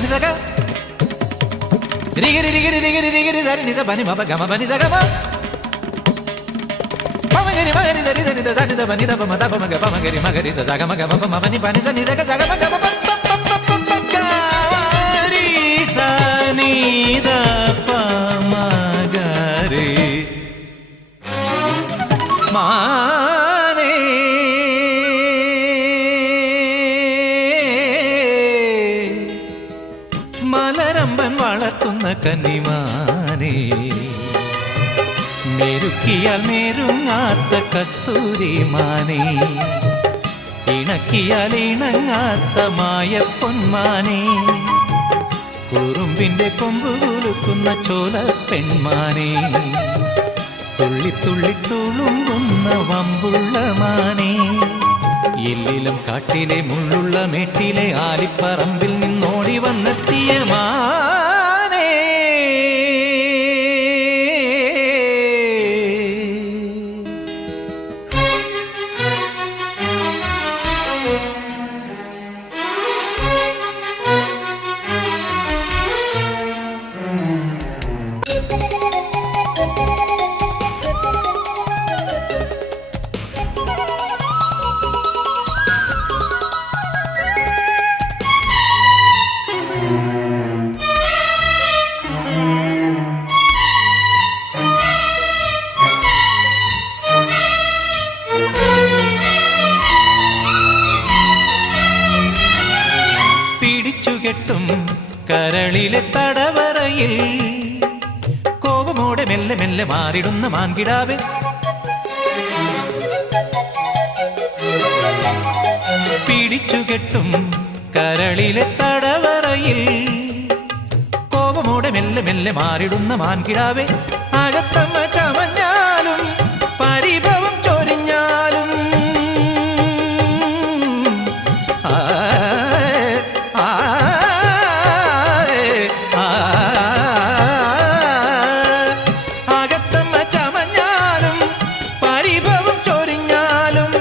pani saga rigiri rigiri rigiri rigiri sari ni sa pani ma pa ga ma pani saga ma ma gari sari sari da sari da pani da pa ma ga pa ma gari sa saga ma ga ma pani pani sa ni saga saga ma ga ma pa ga ri sa ni da pa ma ga re ma മലരമ്പൻ വളർത്തുന്ന കന്നിമാനേ മെരുക്കിയാൽ മെരുങ്ങാത്ത കസ്തൂരിമാനേ ഇണക്കിയാൽ ഇണങ്ങാത്ത മായപ്പൊന്മാനേ കുറുമ്പിന്റെ കൊമ്പ് കുലുക്കുന്ന ചോല പെൺമാനേ തുള്ളി തുള്ളി തുളുമ്പുന്ന വമ്പുള്ള മാനേ എല്ലിലും കാട്ടിലെ മുള്ളുള്ള മേട്ടിലെ ആലിപ്പറമ്പിൽ നിന്നോടി വന്നെത്തിയ മാനേ ും കരളിലെ തടവറയിൽ കോപമോടെ മെല്ലെ മെല്ലെ മാറിടുന്ന മാൻകിടാവേ പിടിച്ചുകെട്ടും കരളിലെ തടവറയിൽ കോപമോടെ മെല്ലെ മെല്ലെ മാറിടുന്ന മാൻകിടാവേ അകത്തമ്മ ചമഞ്ഞാലും പരിഭവം ചൊരിഞ്ഞാലും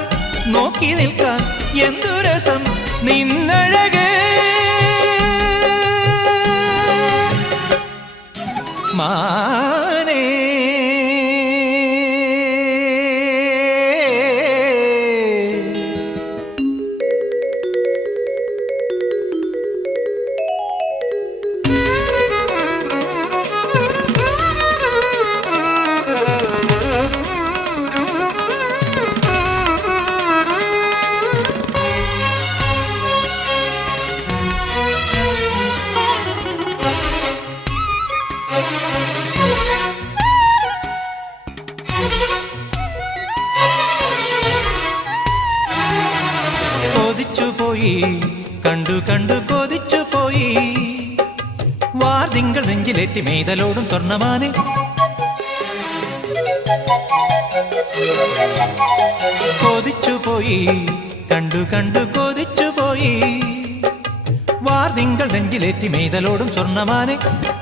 നോക്കി നിൽക്കാൻ എന്തു രസം നിന്നഴകേ മാനേ കൊതിച്ചുപോയി കണ്ടു കണ്ടു കൊതിച്ചുപോയി വാർതിങ്കൾ നെഞ്ചിലേറ്റി മെയ്തലോടും സ്വർണ്ണമാനെ കൊതിച്ചുപോയി കണ്ടു കണ്ടു കൊതിച്ചുപോയി വാർതിങ്കൾ നെഞ്ചിലേറ്റി മെയ്തലോടും സ്വർണ്ണമാനെ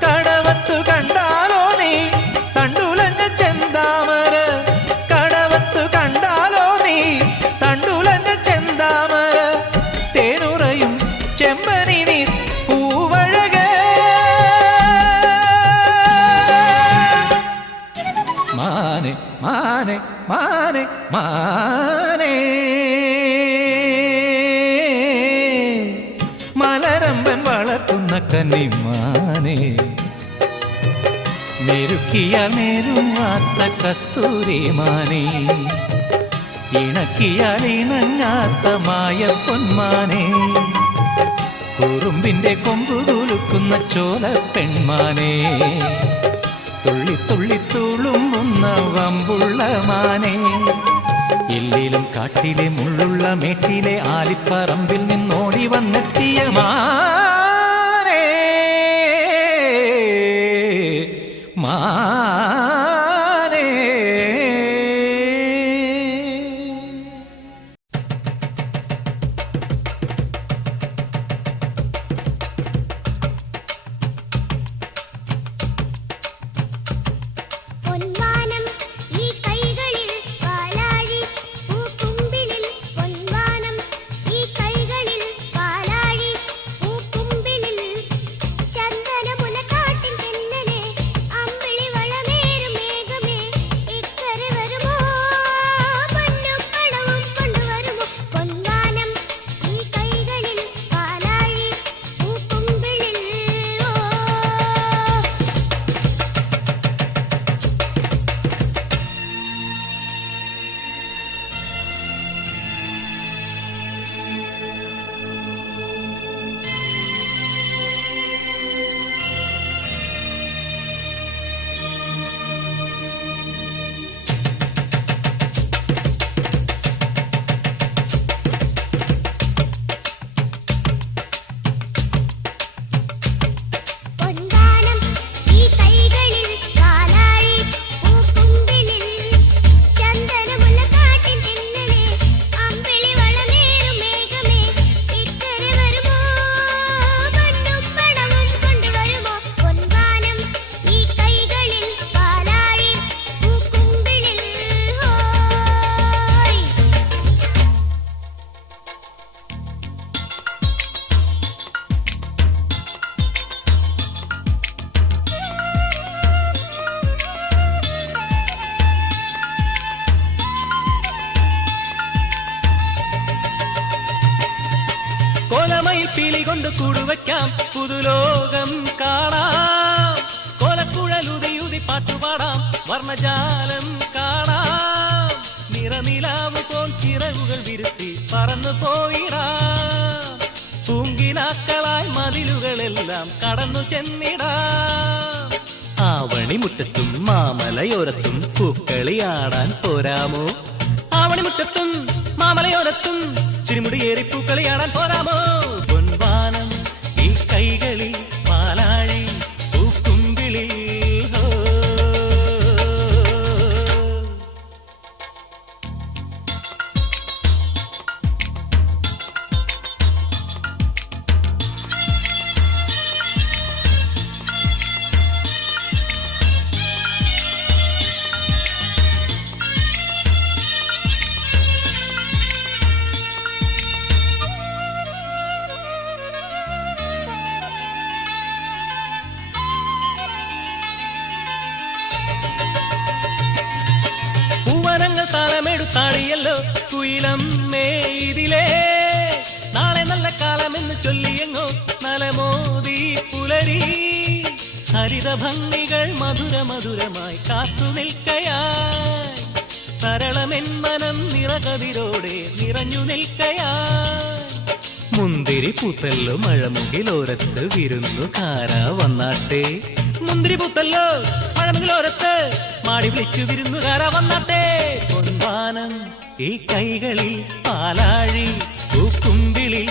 കടവത്തു കണ്ടാലോ നീ തണ്ടുലഞ്ഞ ചെന്താമര കടവത്തു കണ്ടാലോ നീ തണ്ടുലഞ്ഞ ചെന്താമര തേനുറയും ചെമ്പനി നീ പൂവഴകേ മാനേ മാനേ മാനേ മാനേ മലരമ്പൻ വളർത്തുന്ന കന്നിമാനേ മെരുക്കിയാൽ മെരുങ്ങാത്ത കസ്തൂരിമാനേ ഇണക്കിയാൽ ഇണങ്ങാത്ത മായപ്പൊന്മാനേ കുറുമ്പിന്റെ കൊമ്പു കുലുക്കുന്ന ചോല പെൺമാനേ തുള്ളി തുള്ളി തുളുമ്പുന്ന വമ്പുള്ള മാനേ എല്ലിലും കാട്ടിലെ മുള്ളുള്ള മേട്ടിലെ ആലിപ്പറമ്പിൽ നിന്നോടി വന്നെത്തിയ മാനേ മാനേ കൊണ്ട് കൂടുവയ്ക്കാം, പുതുലോകം കാണാം. കോലക്കുഴലുതിയുതി പാട്ടുപാടാം, വർണ്ണജാലം കാണാം. നിറനിലാവ് പോൽ ചിറകുകൾ വിരുത്തി പറന്നു പോയിടാം. പൂങ്കിനാക്കളായി മതിലുകളെല്ലാം കടന്നു ചെന്നിടാം. ആവണിമുറ്റത്തും മാമലയോരത്തും പൂക്കളിയാടാൻ പോരാമോ? ആവണിമുറ്റത്തും മാമലയോരത്തും തിരുമുടിയേറി പൂക്കളിയാടാൻ പോരാമോ? പൊൻവാനം ഈ കൈകളിൽ പാലാഴി പൂക്കുമ്പിളിൽ താളമെടുത്താടിയല്ലോ കുയിലമ്മേ ഇതിലേ. നാളെ നല്ല കാലമെന്ന് ചൊല്ലിയെങ്ങോ നലമോദി പുലരി. ഹരിതഭംഗികൾ മധുരമധുരമായി കാത്തു നിൽക്കയായി. സരളമെൻ മനം നിറകതിരോടെ നിറഞ്ഞു നിൽക്കയായി. മുന്തിരി പൂത്തല്ലോ മഴമുകിലോരത്ത് വിരുന്നുകാരാ വന്നാട്ടെ. മുന്തിരി പൂത്തല്ലോ മഴമുകിലോരത്ത് മാടി വിളിച്ചു വിരുന്നുകാരാ വന്നാട്ടെ. പൊൻവാനം ഈ കൈകളിൽ പാലാഴി പൂക്കുമ്പിളിൽ.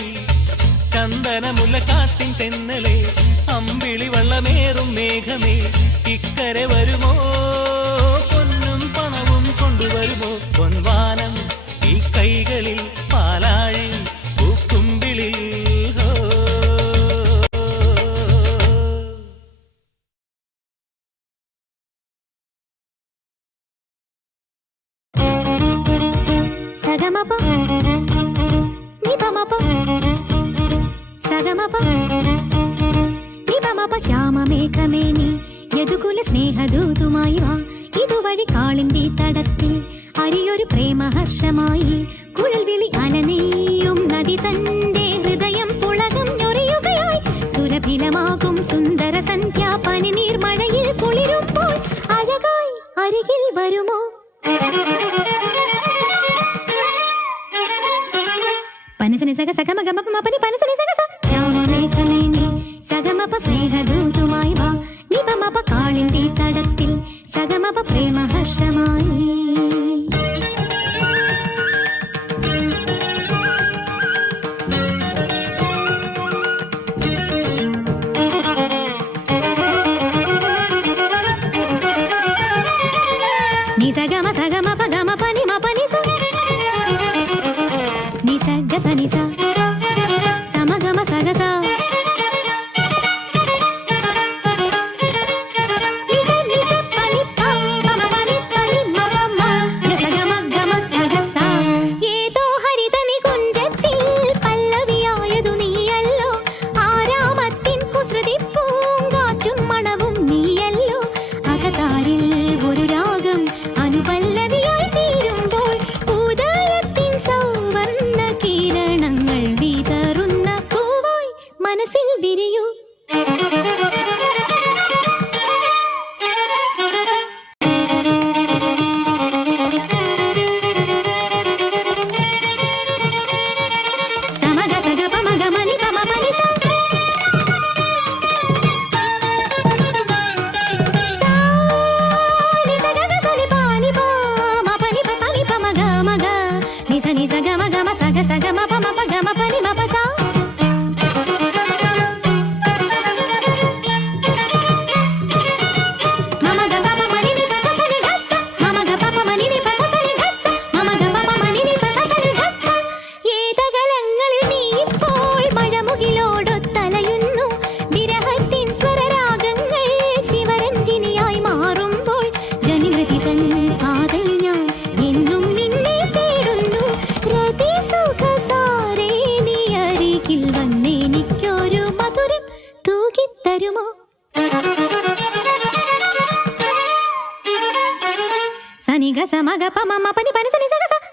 ചന്ദനമുല്ല കാട്ടിൻ തെന്നലെ അമ്പിളി വള്ളമേറും മേഘമേ ഇക്കരെ വരുമോ? പൊന്നും പണവും കൊണ്ടുവരുമോ? പൊൻവാനം ഈ കൈകളിൽ പാലാഴി പൂക്കുമ്പിളിൽ. ശ്യാമമേഘമേനി യദുകുല സ്നേഹദൂതുമായി വാ. ഇതുവഴി കാളിന്തി തടത്തിൽ അരിയൊരു പ്രേമഹർഷമായി. കുഴൽവിളി അലനെയ്യും നദി തന്റെ ഹൃദയം പുളകം ഞൊറിയുകയായി. സുരഭിലമാകും സുന്ദര സന്ധ്യ പനിനീർ മഴയിൽ കുളിരുമ്പോൾ അഴകായി അരികിൽ വരുമോ? പനസനി സഗ സഗമഗമ പനി പനസനി സഗ സ. ശ്യാമമേഘമേനി സഗമപ സ്നേഹദൂതുമായി വാ. നിപമപ കാളിന്തി തടത്തിൽ സഗമപ പ്രേമഹർഷമായി. നി സഗമ സഗമ പഗമ പനി മ പനി സ. നി സഗ സ നി സ സമഗമ സഗ സ.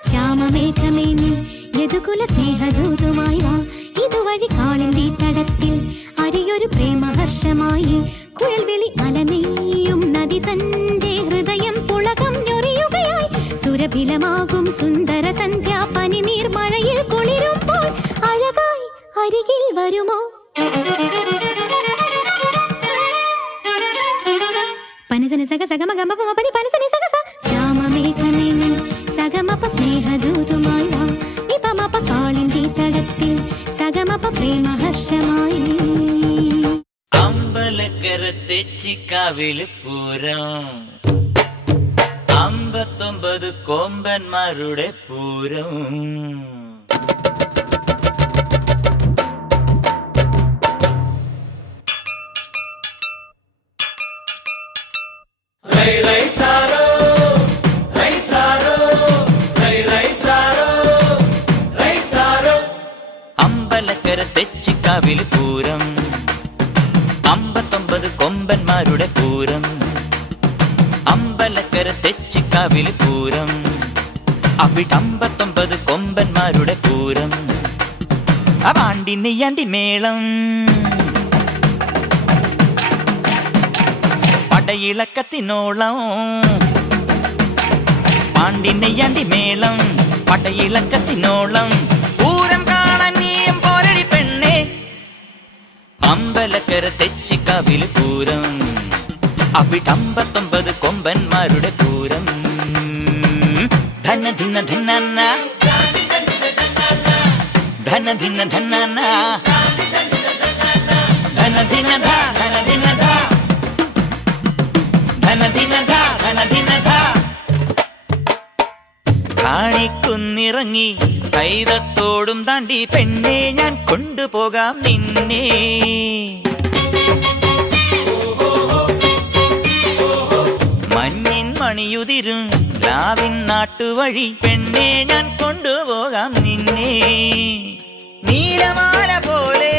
ശ്യാമമേഘമേനി യദുകുല സ്നേഹദൂതുമായി വാ. അതുവഴി കാളിന്തി തടത്തിൽ അരിയൊരു പ്രേമഹർഷമായി കുഴൽവിളി അലനെയ്യും നദി തന്റെ ഹൃദയം പുളകം ഞൊറിയുകയായി സുരഭിലമാകും സുന്ദര സന്ധ്യ പനിനീർ മഴയിൽ കുളിരുമ്പോൾ അഴകായി അരികിൽ വരുമോ പനസന സഗ സഗമഗമ പനി പനസനി സഗ സ ശ്യാമമേഘമേ സഗമപ സ്നേഹദൂതുമായി വാ നിപമപ കാളിന്തി തടത്തിൽ സഗമപ പ്രേമഹർഷമായി അമ്പലക്കര തെച്ചിക്കാവില് പൂരം 59 കൊമ്പന്മാരുടെ പൂരം അമ്പലക്കര തെച്ചിക്കാവില് പൂരം 59 കൊമ്പന്മാരുടെ പൂരം അമ്പലക്കര തെച്ചിക്കാവില് പൂരം അവിടെ 59 കൊമ്പന്മാരുടെ പൂരം അവാണ്ടി നെയ്യാണ്ടി മേളം പടയിളക്കത്തിനോളം പാണ്ടി നെയ്യാണ്ടി മേളം പടയിളക്കത്തിനോളം പൂരം കാണാൻ നീയും പോരടി പെണ്ണേ അമ്പലക്കര തെച്ചിക്കാവില് പൂരം അവിടെ 59 കൊമ്പന്മാരുടെ പൂരം ധന ധിന ധന ധന ധിന ധന ധന ധിന ധന ധിന ധന ധിന ധന ധിന കാണിക്കുന്നിറങ്ങി കൈതത്തോടും താണ്ടി പെണ്ണെ ഞാൻ കൊണ്ടുപോകാം നിന്നെ മഞ്ഞിൻ മണിയുതിരും ലാവിൻ നാട്ടുവഴി പെണ്ണെ ഞാൻ കൊണ്ടുപോകാം നിന്നെ നീലമാല പോലെ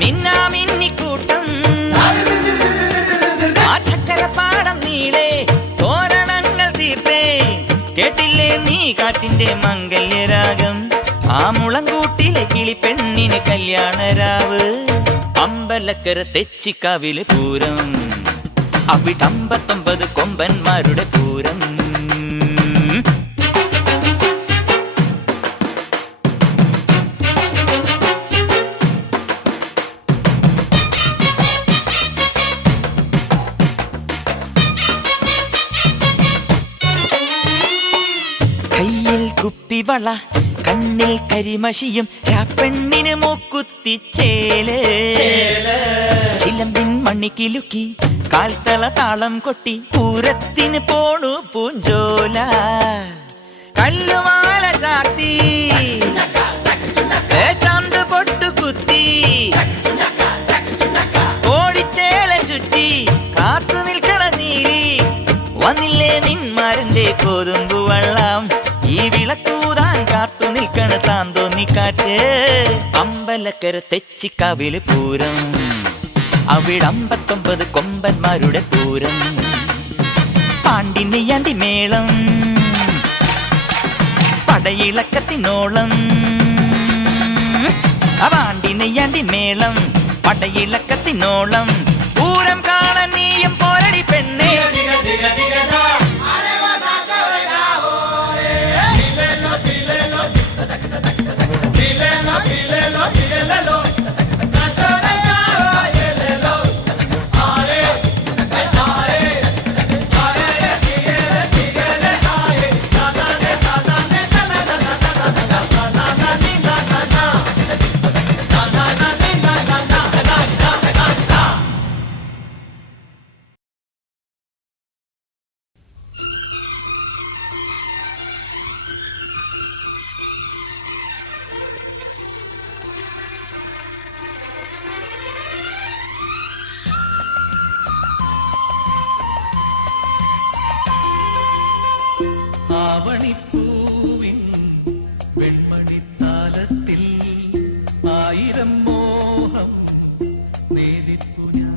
മിന്നാമിന്നിക്കൂട്ടം ആ ചക്കരപ്പാടം നീലേ തോരണങ്ങൾ തീർത്തേ കേട്ടില്ലേ നീ കാറ്റിന്റെ മംഗല്യരാഗം ആ മുളങ്കൂട്ടിലെ കിളിപ്പെണ്ണിന് കല്യാണരാവ് അമ്പലക്കര തെച്ചിക്കാവില് പൂരം അവിടെ 59 കൊമ്പന്മാരുടെ പൂരം കയ്യിൽ കുപ്പിവള കണ്ണിൽ കരിമഷിയും പെണ്ണിന് മൂക്കുത്തിച്ചേല് ചിലമ്പിൻ മണ്ണിക്കിലുക്കി കാൽത്തള താളം കൊട്ടി പൂരത്തിന് പോണു പൂഞ്ചോല കല്ലുമാല ചാത്തി ചന്ത് പൊട്ടു കുത്തി ഓടിച്ചേല ചുറ്റി കാത്തു നിൽക്കണ നീരി വന്നില്ലേ നിന്മാരന്റെ കോതുമ്പു വള്ളം ഈ വിളക്കൂതാൻ കാത്തു നിൽക്കണ താൻ തോന്നിക്കാറ്റ് അമ്പലക്കര തെച്ചിക്കാവില് പൂരം അവിടെ 59 കൊമ്പന്മാരുടെ പൂരം പാണ്ടി നെയ്യാണ്ടി മേളം പടയിളക്കത്തിനോളം പാണ്ടി നെയ്യാണ്ടി മേളം പടയിളക്കത്തിനോളം പൂരം കാണാൻ നീയും പോരടി പെണ്ണേ ആവണിപ്പൂവിൻ വെൺമണിത്താലത്തിൽ 1000 മോഹം നേദിപ്പു ഞാൻ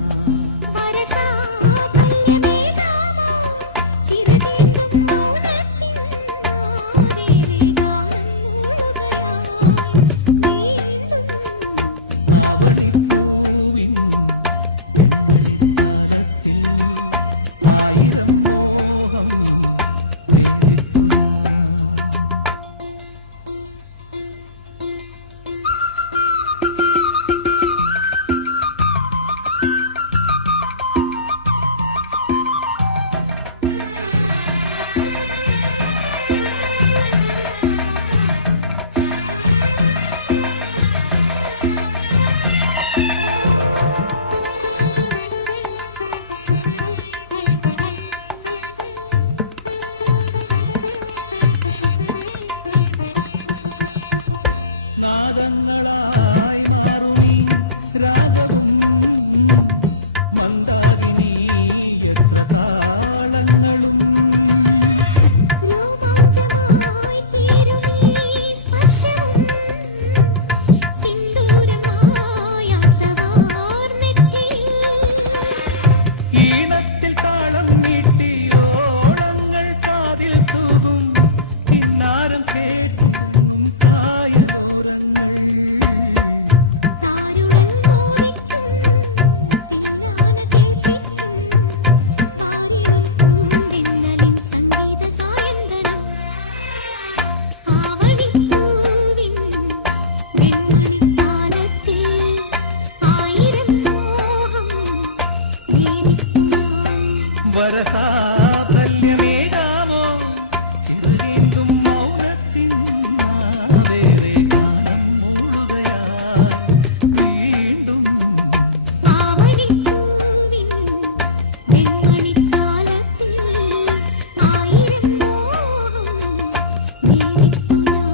വരസാഫല്യമേകാമോ ചിതറീന്തും മൗനത്തിൻ നാവേറെ ഗാനം മൂളുകയായി വീണ്ടും ആവണിക്കൂവിൻ വെൺമണിത്താലത്തിൽ ആയിരം മോഹം നേടിത്തു ഞാൻ.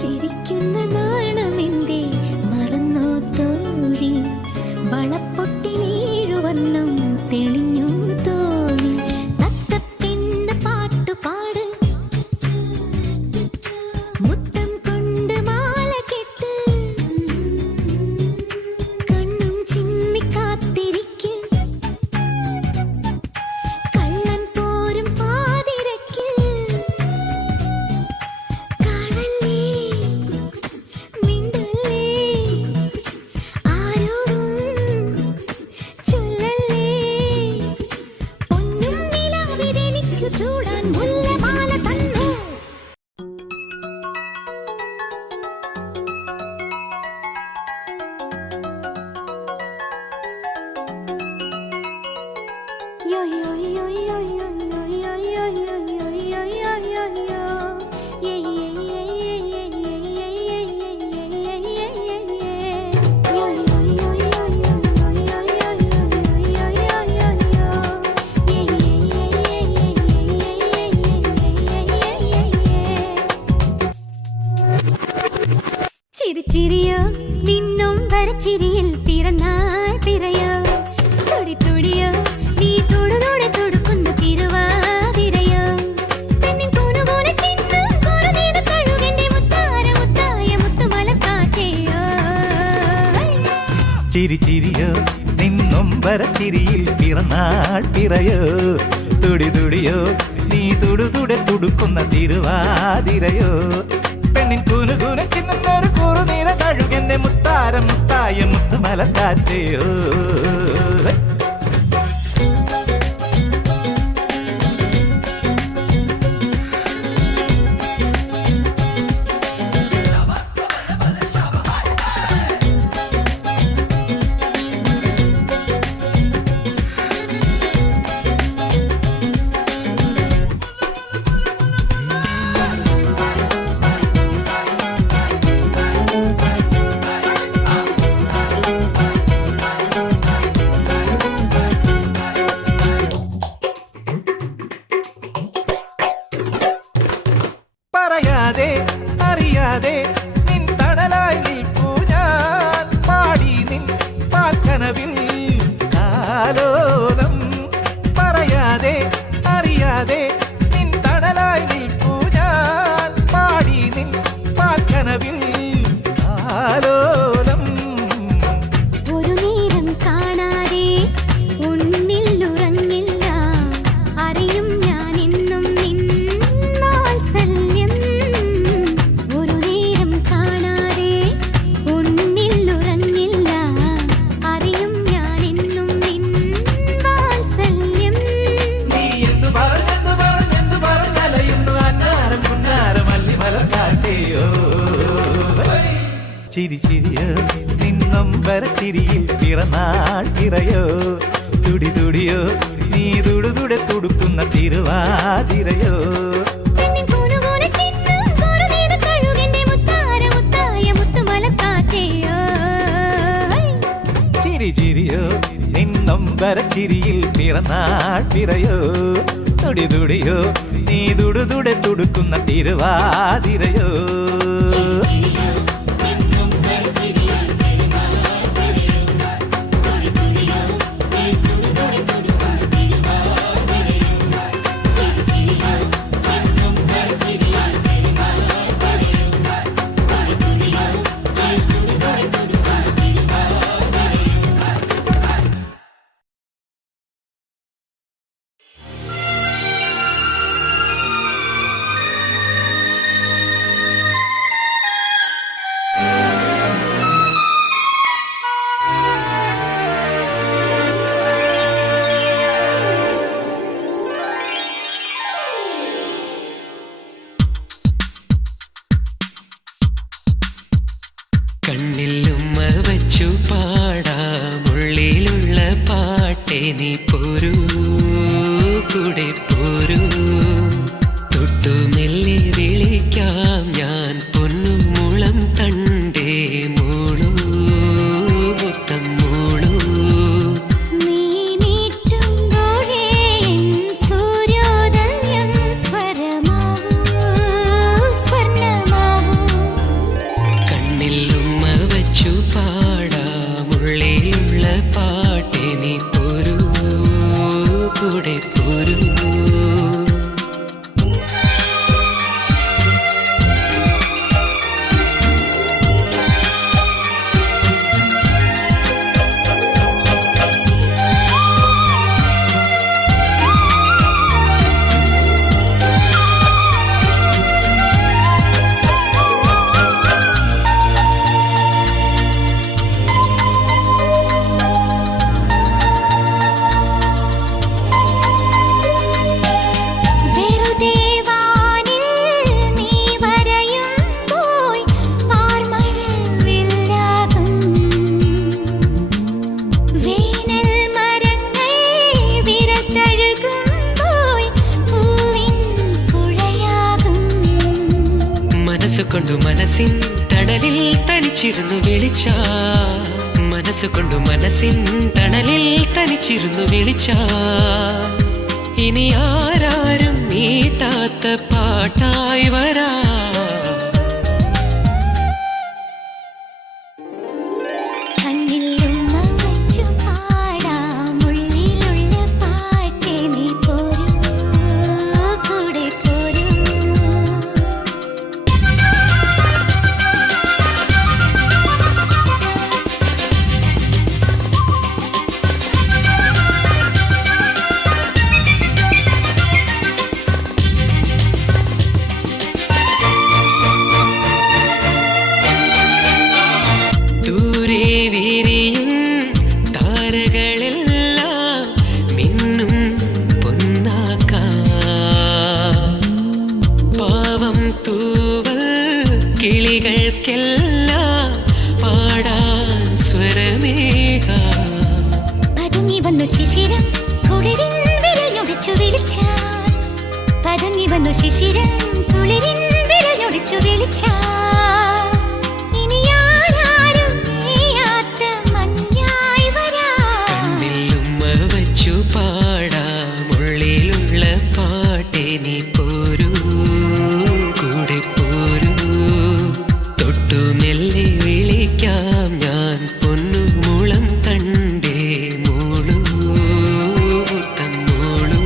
ചിരിക്കുന്ന നാണമെന്തേ മറന്നോ തോഴി വളപ്പൊട്ടിലേഴുവർണ്ണം തെളിഞ്ഞു തോണി തത്തപ്പെണ്ണ് പാട്ടുപാട് മുത്തം കൊണ്ട് മാല കെട്ട് കണ്ണും ചിമ്മി കാത്തിരിക്ക് കള്ളൻ പോരും പാതിരയ്ക്ക് കാണല്ലേ മിണ്ടല്ലേ ആരോടും ചൊല്ലല്ലേ പൊന്നും നിലാവിതെനിക്കു ചൂടാൻ മുല്ലമാല തന്നു yo yo yo yo yo yo yo yo yo yo yo yo yo yo yeah yeah yeah yeah yeah yeah yeah yeah yo yo yo yo yo yo yo yo yo yo yo yo yeah ചിരിച്ചിരിയോ നിന്നും വരച്ചിരിയിൽ പിറന്നാൾ പിറയോ തുടി തുടിയോ നീ തൊടുതോടെ തൊടുക്കുന്ന തിരുവാതിരയോ പെണ്ണിൻ കൂണുകൂടെ ചിന്നും കുറുനീത കഴുകന്റെ മുത്താര മുത്തായ മുത്തുമലക്കാറ്റയോ ചിരി ചിരിയോ നിന്നും വരച്ചിരിയിൽ പിറന്നാൾ പിറയോ തുടി തുടിയോ നീ തുടുതുടെ തുടുക്കുന്ന തിരുവാതിരയോ പെണ്ണിൻ കൂനുകൂന ചിന്നൊരു കുറുനീര കഴുകന്റെ മുത്താര മുത്തായ മുത്തുമലക്കാറ്റയോ പറയാതെ അറിയാതെ നിൻ തണലായി നിൽപ്പൂ ഞാൻ പാടി നിൻ പാൽക്കനവിൽ കാലോലം പറയാതെ അറിയാതെ നിൻ തണലായി നിൽപ്പൂ ഞാൻ പാടി നിൻ പാൽക്കനവിൽ കാലോലം ഒരു നേരം കാണാതെ ഉന്നിൽ ഉറങ്ങില്ല അറിയും ഞാൻ എന്നും നിൻ വാത്സല്യം ഒരു നേരം കാണാതെ ഉന്നിൽ ഉറങ്ങില്ല അറിയും ഞാൻ എന്നും നിൻ വാത്സല്യം നീ എന്തു പറഞ്ഞലയുന്നു അന്നാരം കുന്നാരം അല്ലിമലക്കാറ്റയോ ചിരി ചിരിയോ നിന്നും വരച്ചിരിയിൽ പിറന്നാൾ പിറയോ തുടി തുടിയോ നീ തുടുതുടെ തുടുക്കുന്ന തിരുവാതിരയോ പെണ്ണിൻ കൂനുകൂന ചിന്നും കുറുനീത കഴുകന്റെ മുത്താര മുത്തായ മുത്തുമലക്കാറ്റയോ ചിരി ചിരിയോ നിന്നും വരച്ചിരിയിൽ പിറന്നാൾ പിറയോ തുടി തുടിയോ നീ തുടുതുടെ തുടുക്കുന്ന തിരുവാതിരയോ കണ്ണിലുമ്മ വച്ചു പാടാം ഉള്ളിലുള്ള പാട്ടെ നീ പോരൂ കൂടെ പോരൂ തൊട്ടു മെല്ലെ വിളിക്കാം ഞാൻ പൊന്നും മുളം തണ്ടേ മൂളൂ മുത്തം മൂളൂ നീ നീട്ടുമ്പോഴേ സൂര്യോദയം സ്വരമാവൂ സ്വർണ്ണമാവൂ മനസ്സിൻ തണലിൽ തനിച്ചിരുന്നു വിളിച്ച മനസ്സുകൊണ്ടു മനസ്സിൻ തണലിൽ തനിച്ചിരുന്നു വിളിച്ച ഇനി ആരാരും നീട്ടാത്ത പാട്ടായി വരാ ശിശിരം കുളിരിൻ വിരലൊടിച്ചു വിളിച്ചാ ഇനി ആരാരും നീയാത്ത മഞ്ഞായി വരാ കണ്ണിലുമ്മ വച്ചു പാടാം ഉള്ളിലുള്ള പാട്ടേ നീ പോരൂ കൂടെ പോരൂ തൊട്ടു മെല്ലെ വിളിക്കാം ഞാൻ പൊന്നു മുളം കണ്ടേ മോളൂ തന്നോളൂ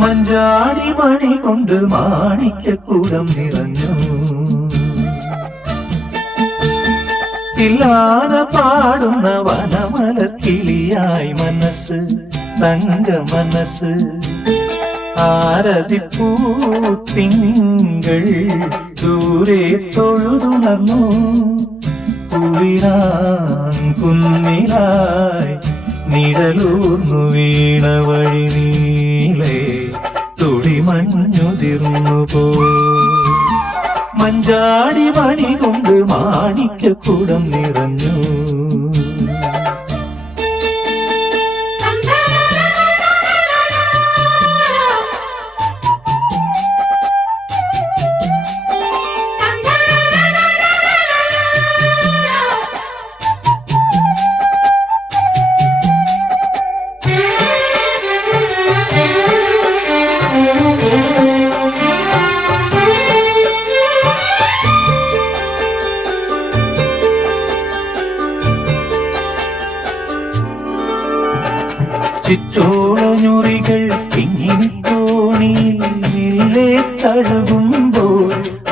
മഞ്ചാടി മണി കൊണ്ട് മാണിക്യക്കൂടം നിറഞ്ഞു ഇല്ലാതെ പാടുന്ന വനമലർക്കിളിയായി മനസ്സ് തങ്ക മനസ്സ് ആരതിപ്പൂത്തിങ്കൾ ദൂരെ തൊഴുതുണർന്നു കുളിരാൻ കുന്നിലായി നിഴലൂർന്നു വീണ വഴി നീളെ തുടിമഞ്ഞുതിർന്നു പോ മഞ്ചാടി മണി കൊണ്ട് മാണിക്യക്കൂടം നിറഞ്ഞു ചിറ്റോളഞ്ഞുറികൾ പിങ്ങിത്തോണിയിൽ നില്ലേ തഴുകുമ്പോൾ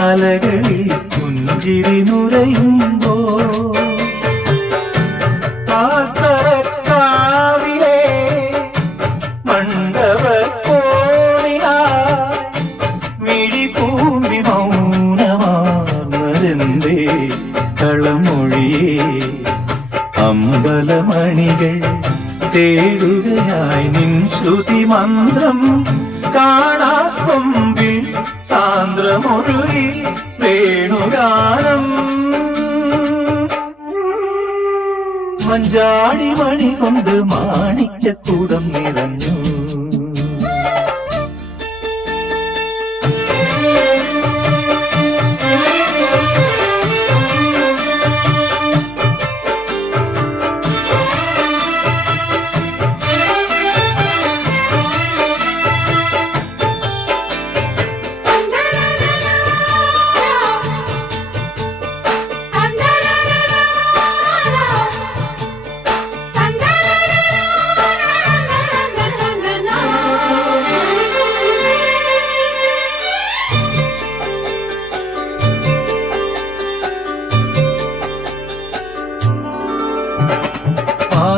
അലകളിൽ പുഞ്ചിരി നുരയുമ്പോൾ പാത്തറക്കാവിലെ മണ്ഡപക്കോണിലാ മിഴികൂമ്പി മൗനമാർന്നതെന്തേ കളമൊഴിയേ അമ്പലമണികൾ തേടുകയായി നിൻ ശ്രുതി മന്ത്രം കാണാക്കൊമ്പിൽ സാന്ദ്രമൊഴുകി വേണുഗാനം മഞ്ചാടി മണി കൊണ്ട് മാണിക്യക്കൂടം നിറഞ്ഞു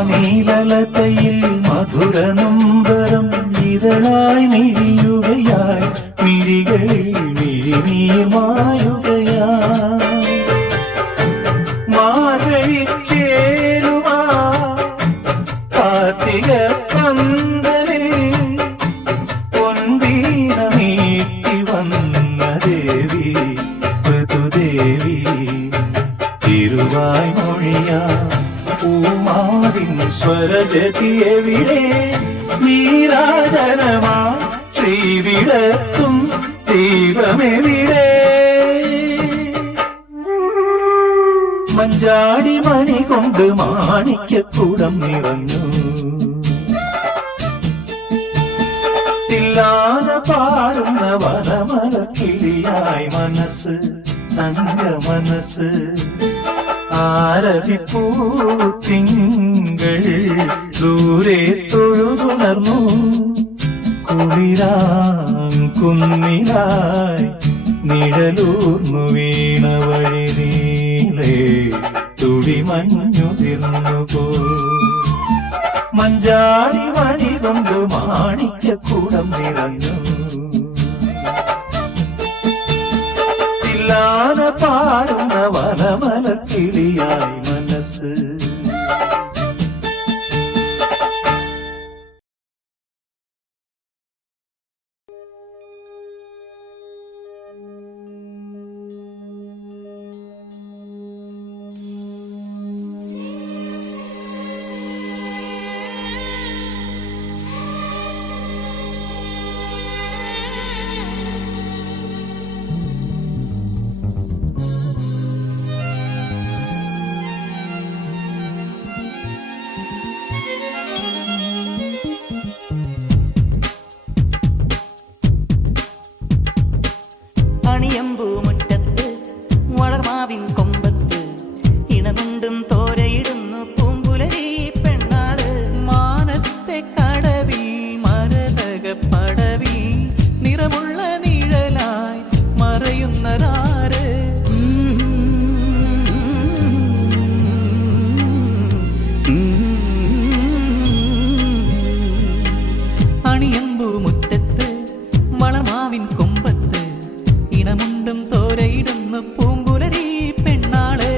നീലലതയിൽ മധുര നൊമ്പരം ഇതളായി മിഴിയുകയായി മിഴികളിൽ മിഴിനീർമായുകയായി മാർഗഴിച്ചേരുവാ കാർത്തിക പന്തലിൽ പൊൻവീണ നീട്ടി വന്ന ദേവി ഋതുദേവി തിരുവായ് മൊഴിയാ പൂമാവിൻ സ്വരജതിയെവിടെ നീരാജനമാ ശ്രീവിളക്കും ദൈവമെവിടെ മഞ്ചാടി മണി കൊണ്ട് മാണിക്യക്കൂടം നിറഞ്ഞു തില്ലാതെ പാടുന്ന വനമല കിളിയായി മനസ്സ് തങ്ക മനസ്സ് ആരതിപ്പൂ തിങ്കൾ ദൂരെ തൊഴുതുണർന്നു കുളിരാം കുന്നിലായി നിഴലൂർന്നു വീണ വഴി നീളേ തുടിമഞ്ഞുതിർന്നു പോ മഞ്ചാടി മണി കൊണ്ട് മാണിക്യക്കൂടം നിറഞ്ഞു ഇല്ലാതെ പാടുന്ന വനമല കിളിയായി മനസ്സ് അണിയമ്പൂമുറ്റത്ത് വളർമാവിൻ കൊമ്പത്ത് ഇണമുണ്ടും തോരയിടുന്നു പൂമ്പുലരി പെണ്ണാള് മാനത്തെ കടവിൽ മരതക പടവിൽ നിറമുള്ള നിഴലായി മറയുന്നതാര് അണിയമ്പൂമുറ്റത്ത് വളർമാവിൻ കൊമ്പത്ത് ഇണമുണ്ടും തോരയിടുന്നു പൂമ്പുലരി പെണ്ണാള്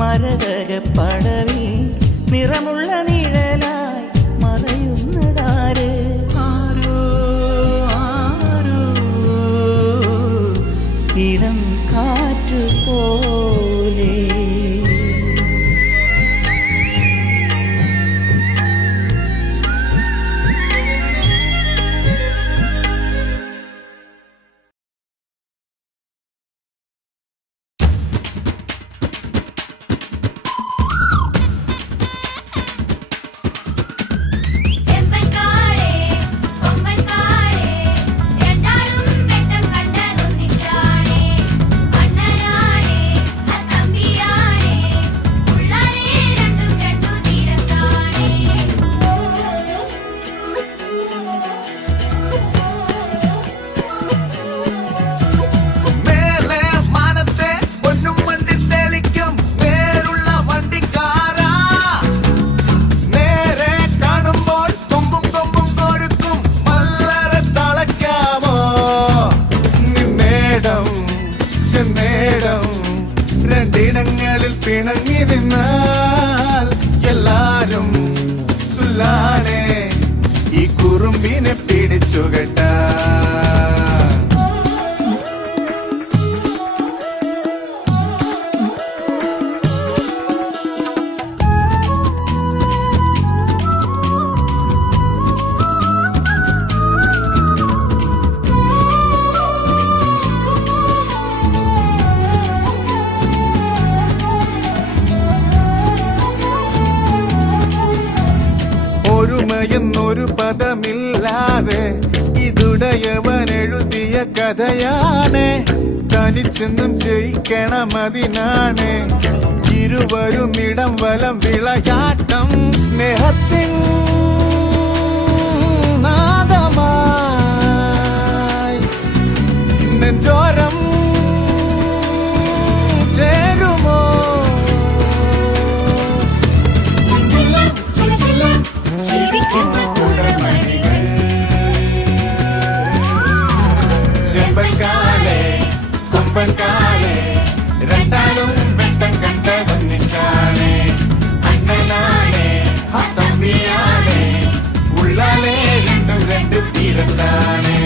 മരതകപ്പടവിൽ നിറമുള്ള നിഴലായി മറയുന്നതാര്? ആരോ ആരോ ഇളം കാറ്റ് പോലെ. രണ്ടിടങ്ങളിൽ പിണങ്ങി നിന്നാൽ എല്ലാരും സുല്ലാണേ ഈ കുറുമ്പിനെ പിടിച്ചുകെട്ട. എന്നൊരു പദമില്ലാതെ ഇതുടയവൻ എഴുതിയ കഥയാണ്. തനിച്ചെന്നും ജയിക്കണം അതിനാണ് ഇരുവരും ഇടം വലം വിളയാട്ടം. സ്നേഹത്തിൻ നാദമായി നെഞ്ചോരം ചേരുമോ? ചെമ്പൻകാളെ കൊമ്പൻകാളെ രണ്ടാളും വെട്ടം കണ്ടതൊന്നിച്ചാണ്. അണ്ണനാണ് ആ തമ്പിയാണ് ഉള്ളാലെ രണ്ടും രണ്ട് തീരത്താണ്.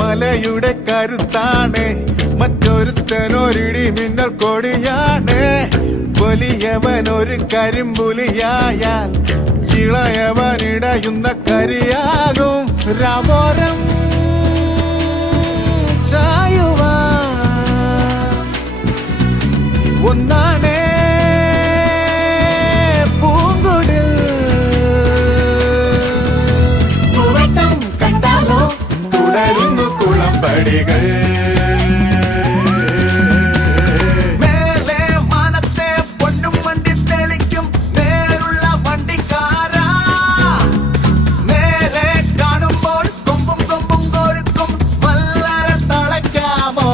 മലയുടെ കരുത്താണ് മറ്റൊരുത്തനൊരിടി മിന്നൽ കൊടിയാണ്. വലിയവൻ ഒരു കരിമ്പുലിയായാൽ ഇളയവൻ ഇടയുന്ന കരിയാകും. രാവോരം ചായുവാൻ ഒന്നാണേ പൂങ്കുടിൽ. കണ്ടാലോ തുടരുന്നു കുളമ്പടികൾ. മേലെ മാനത്തെ പൊന്നും വണ്ടി തെളിക്കും നേരുള്ള വണ്ടിക്കാരാ. നേരെ കാണുമ്പോൾ കൊമ്പും കൊമ്പും കോരുക്കും വല്ലരെ തളയ്ക്കാമോ?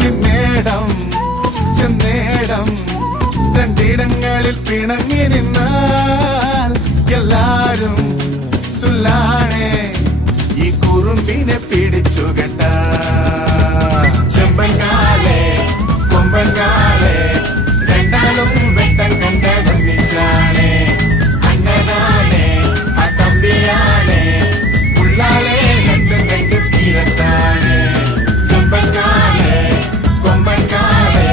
നിന്നേടം ചെന്നേടം രണ്ടിടങ്ങളിൽ പിണങ്ങി നിന്നാൽ എല്ലാരും സുല്ലാണേ ഈ കുറുമ്പിനെ പിടിച്ചുകെട്ട. ചെമ്പൻകാളെ കൊമ്പൻകാളെ രണ്ടാളും വെട്ടം കണ്ടതൊന്നിച്ചാണ്. അണ്ണനാണ് ആ തമ്പിയാണ് ഉള്ളാലെ രണ്ടും രണ്ട് തീരത്താണ്. ചെമ്പൻകാളെ കൊമ്പൻകാളെ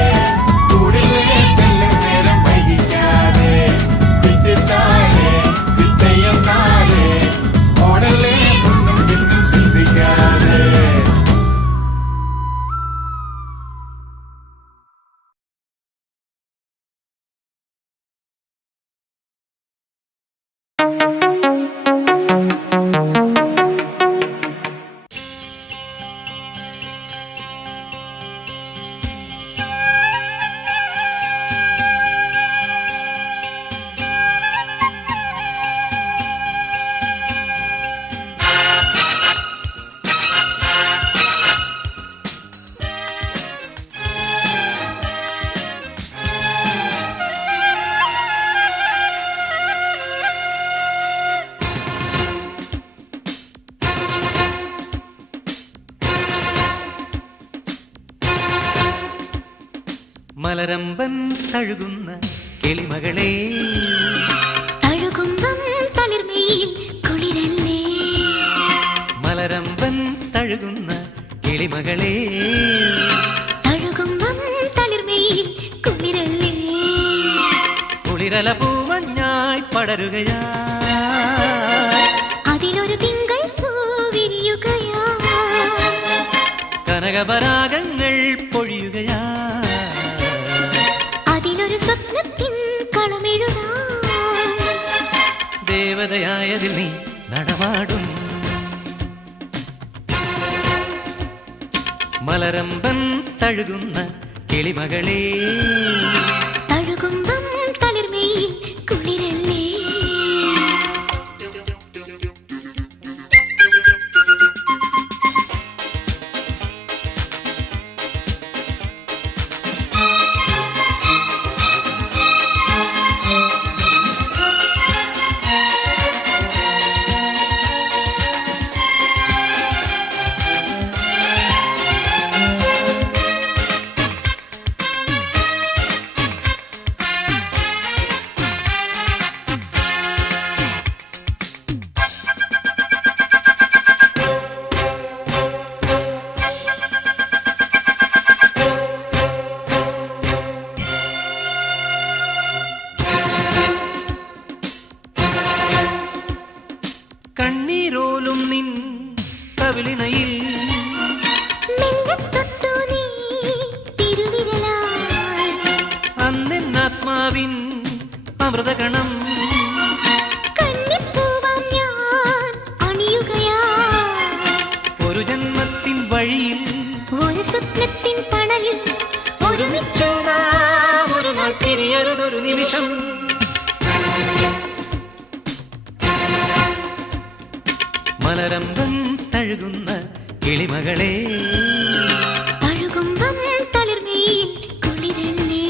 കൂടിലേ തെല്ലും നേരം വൈകിക്കാതെ വിത്തിത്താലെ വിത്തയ്യന്നാലെ ഓടലേ ഒന്നും പിന്നും ചിന്തിക്കാതെ. മലരമ്പൻ തഴുകുന്ന കിളിമകളെ തഴുകുമ്പം തളിർമയിൽ കുളിരല്ലേ മലരമ്പൻ തഴുകുന്ന കിളിമകളെ തഴുകുമ്പം തളിർമയിൽ കുളിരല്ലേ കുളിരല പൂമഞ്ഞായി പടരുകയാ അതിലൊരു തിങ്കൾ പൂവിരിയുകയാ കനകപരാഗങ്ങൾ പൊഴിയുകയാ അതിലൊരു സ്വപ്നത്തിൻ കളമെഴുതാ ദേവതയായതിൽ നീ നടമാടും മലരമ്പൻ തഴുകുന്ന കിളിമകളെ തഴുകുമ്പം തളിർമയിൽ കുളിരല്ലേ കണ്ണീരോലും നിൻ കവിളിനയിൽ മെല്ലെ തൊട്ടു നീ തിരുവിരലാൽ അന്നെന്നാത്മാവിൻ അമൃതകണം കന്നിപ്പൂവാം ഞാൻ അണിയുകയാ ഒരു ജന്മത്തിൻ വഴിയിൽ ഒരു സ്വപ്നത്തിൻ തണലിൽ ഒരുമിച്ചു നാം ഒരു നാൾ പിരിയരുതൊരു നിമിഷം മലരമ്പൻ തഴുകുന്ന കിളിമകളെ തഴുകുമ്പം തളിർമയിൽ കുളിരല്ലേ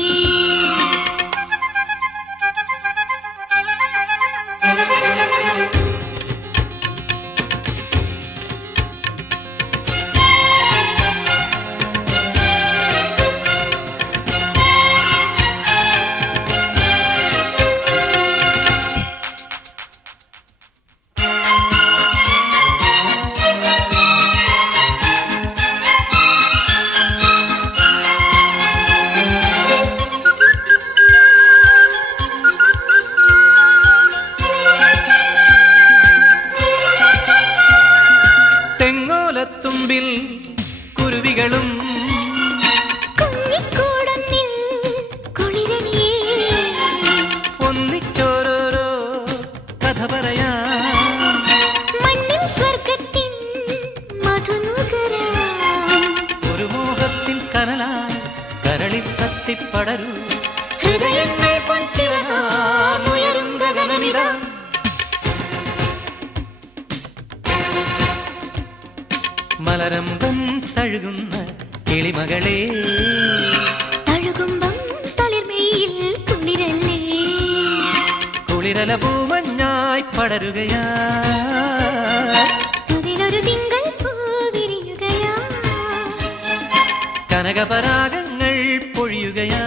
തെങ്ങോലത്തുമ്പിൽ കുരുവികളും കുഞ്ഞിക്കൂടന്നിൽ കുളിരണിയേ ഒന്നിച്ചോരോരോ കഥ പറയാം മണ്ണിൽ സ്വർഗത്തിൻ മധുനുകരാം ഒരു മോഹത്തിൻ കനലായി കരളിൽ കത്തിപ്പടരൂ ഹൃദയങ്ങൾ പൊൻചിറകാർന്നുയരും ഗഗനമിതാ മലരമ്പൻ തഴുകുന്ന കിളിമകളെ തഴുകുമ്പം തളിർമയിൽ കുളിരല്ലേ കുളിരല പൂമഞ്ഞായി പടരുകയാ അതിലൊരു തിങ്കൾ പൂവിരിയുകയാ കനകപരാഗങ്ങൾ പൊഴിയുകയാ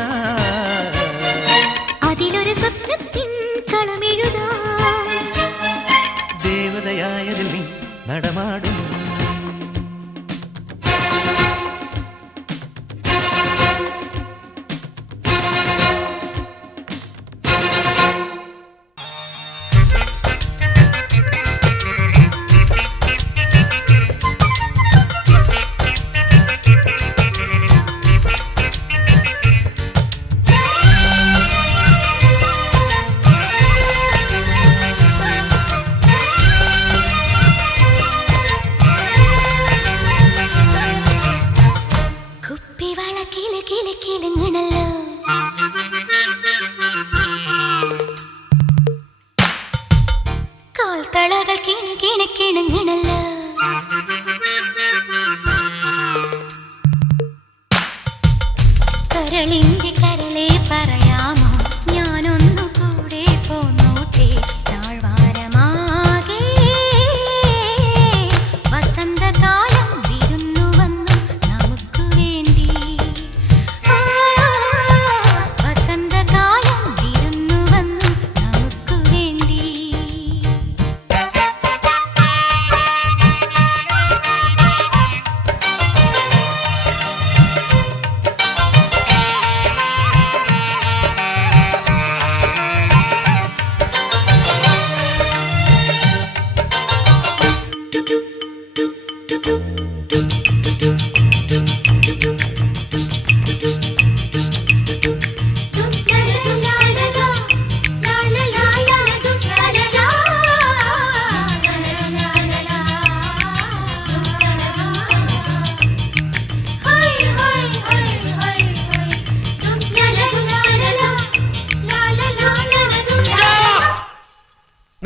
അതിലൊരു സ്വപ്നത്തിൻ കളമെഴുതാ ദേവതയായതിൽ നീ നടമാടും കുപ്പിവള കിളി കിളി കിളുങ്ങണല്ലോ കാൽത്തളകൾ കിണി കിണി കിണുങ്ങണല്ലോ കരളിന്റെ കരളെ പറയാമോ ഞാനൊന്നു കൂടെ പോന്നോട്ടെ താഴ്വാരമാകെ വസന്തകാലം വിരുന്നു വന്നു നമുക്ക് വേണ്ടി ആ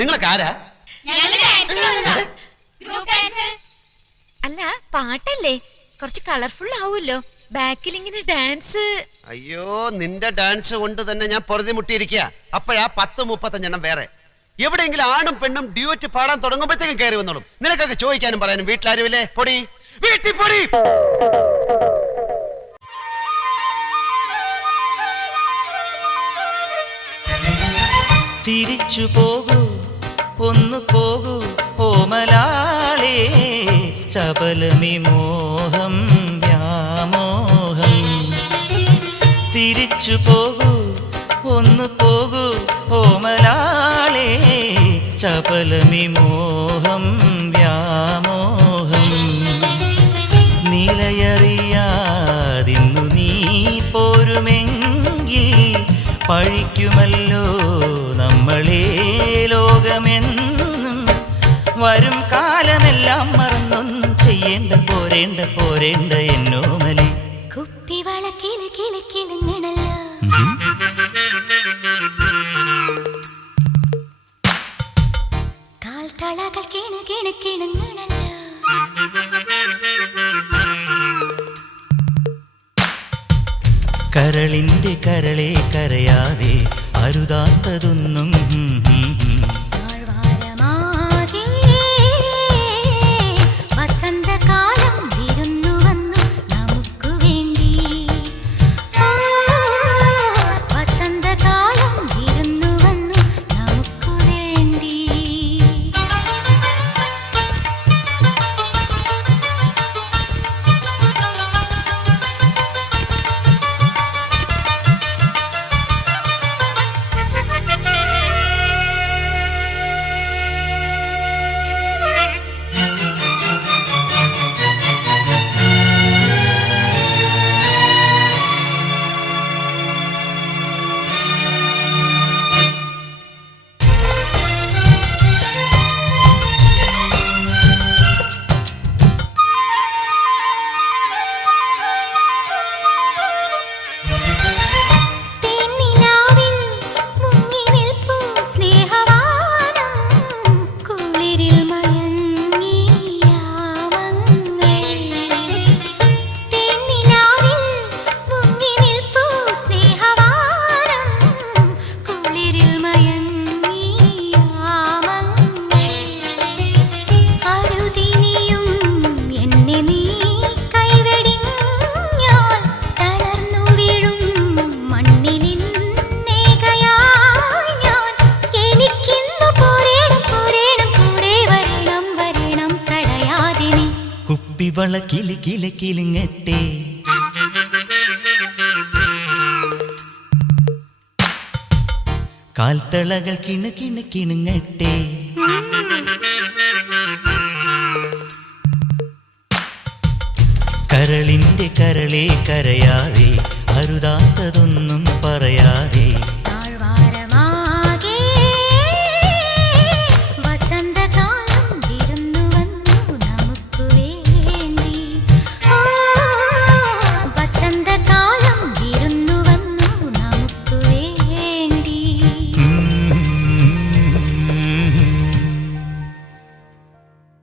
നിങ്ങളൊക്കെ ആരാ? അല്ല പാട്ടല്ലേ, കുറച്ച് കളർഫുൾ ആവുമല്ലോ. ബാക്കിൽ ഇങ്ങനെ ഡാൻസ്. അയ്യോ, നിന്റെ ഡാൻസ് കൊണ്ട് തന്നെ ഞാൻ പൊറുതി മുട്ടിയിരിക്കുക. അപ്പോഴാ 10-35 വേറെ. എവിടെയെങ്കിലും ആണും പെണ്ണും ഡ്യൂറ്റ് പാടാൻ തുടങ്ങുമ്പോഴത്തേക്കും കയറി വന്നോളും. നിനക്കൊക്കെ ചോദിക്കാനും പറയാനും വീട്ടിലാരുമില്ലേ? പൊടി വീട്ടിൽ പൊടി. തിരിച്ചു പോകൂ, ഒന്നു പോകൂ ഓമലാളേ, ചപലമി മോഹം വ്യാമോഹം. തിരിച്ചു പോകൂ, ഒന്നു പോകൂ ഓമലാളേ, ചപലമി മോഹം വ്യാമോഹം. നിലയറിയാതിന്നു നീ പോരുമെങ്കിൽ പഴിക്കുമല്ലോ നമ്മളെ ലോകമെന്നും. വരും കാലമെല്ലാം മറന്നൊന്നും ചെയ്യേണ്ട പോരേണ്ട എന്നോമലി. കുപ്പിവള കിളിക്കിളിങ്ങിണല്ലോ, കാൽത്തളകൾ കിണുകിണുകിണുങ്ങിണല്ലോ. കരളിൻ്റെ കരളെ കരയാതെ അരുതാത്തതൊന്നും. താഴ്വാരമാകെ വസന്തകാലം വിരുന്നു വന്നു നമുക്കു വേണ്ടി. വസന്തകാലം വിരുന്നു വന്നു നമുക്കു വേണ്ടി. കുപ്പിവള കിളിക്കിളിങ്ങിങ്ങട്ടെ, കാൽത്തളകൾ കിണുകിണുകിണുങ്ങട്ടെ. കരളിൻ്റെ കരളെ കരയാതെ